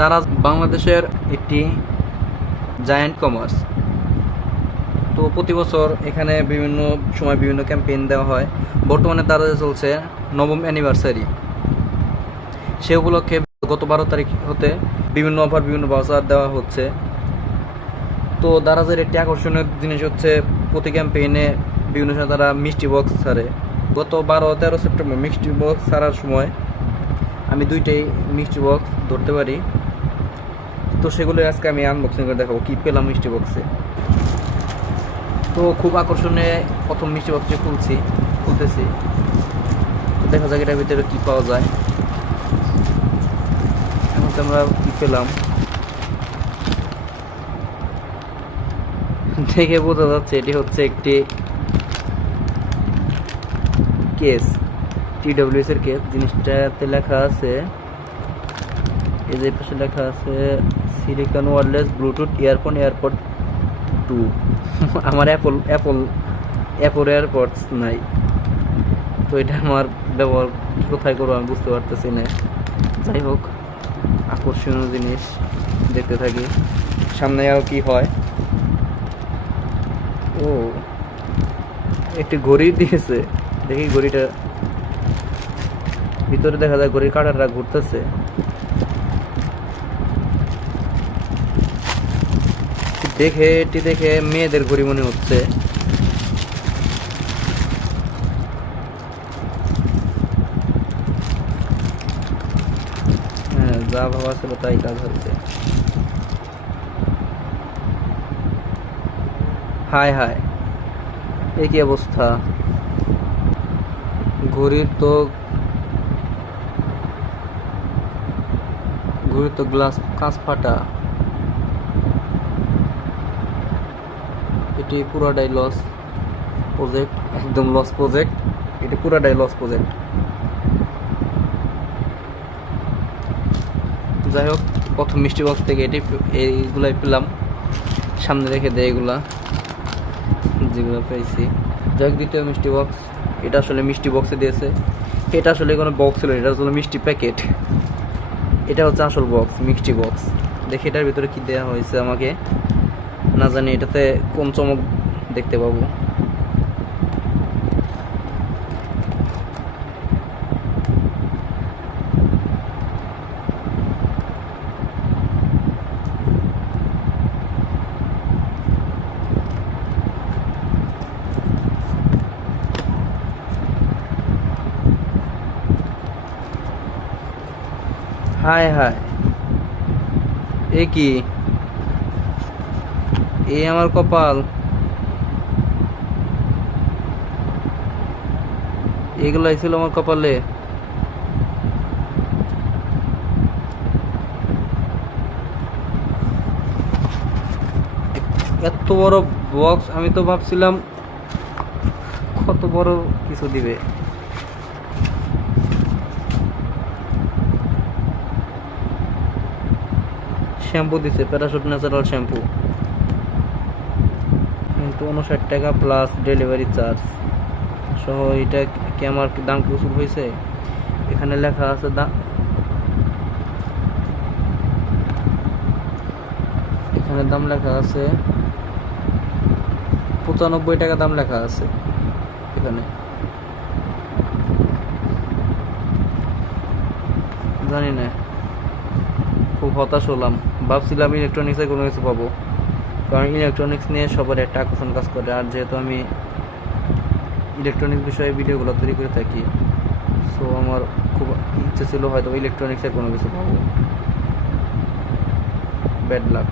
দারাজ বাংলাদেশের একটি giant commerce. তো প্রতি বছর এখানে বিভিন্ন সময় বিভিন্ন ক্যাম্পেইন দেওয়া হয়। বর্তমানে দারাজে চলছে 9ম অ্যানিভার্সারি। সে উপলক্ষে গত 12 তারিখ হতে বিভিন্ন অফার, বিভিন্ন ভাউচার দেওয়া হচ্ছে। তো দারাজের একটি আকর্ষণীয় জিনিস হচ্ছে প্রতি ক্যাম্পেইনে বিভিন্ন সময় তারা মিষ্টি বক্স ছাড়ে। গত 12-13 সেপ্টেম্বর মিষ্টি বক্স ছাড়ার সময় আমি 2টাই মিষ্টি বক্স ধরতে পারি। তো সেগুলো আজকে আমি আনবক্সিং করে দেখাবো কি পেলাম মিষ্টি বক্সে। তো খুব আকর্ষণীয় প্রথম মিষ্টি বক্সটি খুলতেছি। তো দেখা যাক এটার ভিতরে কী পাওয়া যায়। এখন তো আমরা কী পেলাম দেখে বোঝা যাচ্ছে এটি হচ্ছে একটি কেস, TWS এর কেস। জিনিসটাতে লেখা আছে, এই যে পাশে লেখা আছে silicon wireless bluetooth earphone airpod 2। আমার অ্যাপল এয়ারপডস নাই, তো এটা আমার ব্যবহার কোথায় করবো আমি বুঝতে পারতেছি না। যাই হোক, আকর্ষণীয় জিনিস দেখতে থাকি, সামনে আর কি হয়। ও, একটি ঘড়ি দিয়েছে, দেখি ঘড়িটা ভিতরে দেখা যায় ঘড়ির কাঁটাটা ঘুরতেছে। এটি দেখে মেয়েদের ঘড়ি মনে হচ্ছে। হ্যাঁ, যা ভাবা ছিল তাই কাজ হচ্ছে। হায় হায়, এ কি অবস্থা! ঘড়ির তো গ্লাস কাঁচ ফাটা। এটি পুরাটাই লস প্রজেক্ট, একদম লস প্রজেক্ট। এটি পুরাটাই লস প্রজেক্ট। যাই হোক, প্রথম মিষ্টি বক্স থেকে এইগুলাই পেলাম। সামনে রেখে দেয় এগুলা যেগুলো পেয়েছি। যাই হোক, দ্বিতীয় মিষ্টি বক্স। এটা আসলে মিষ্টি বক্সে দিয়েছে। এটা আসলে কোনো বক্স ছিল, এটা আসলে মিষ্টি প্যাকেট। এটা হচ্ছে আসল বক্স, মিষ্টি বক্স। দেখি এটার ভিতরে কি দেওয়া হয়েছে আমাকে, না জানি এটাতে কোন চমক দেখতে পাবো। হায় হায়, এ কি! এ আমার কপাল! এগুলাই ছিল আমার কপালে। এত বড় বক্স! আমি তো ভাবছিলাম কত বড় কিছু দিবে। শ্যাম্পু দিছে, প্যারাশুট ন্যাচারাল শ্যাম্পু, কিন্তু 59 টাকা প্লাস ডেলিভারি চার্জ সহ। এটা কি আমার দাম কি উসুল হয়েছে? এখানে লেখা আছে এখানে দাম লেখা আছে 95 টাকা দাম লেখা আছে এখানে। জানি না, খুব হতাশ হলাম। ভাবছিলাম ইলেকট্রনিক্সে কোনো কিছু পাবো, কারণ ইলেকট্রনিক্স নিয়ে সবার একটা আকর্ষণ কাজ করে। আর যেহেতু আমি ইলেকট্রনিক্স বিষয়ে ভিডিওগুলো তৈরি করে থাকি, সো আমার খুব ইচ্ছে ছিল হয়তো ইলেকট্রনিক্সের কোনো কিছু পাবো। Bad luck.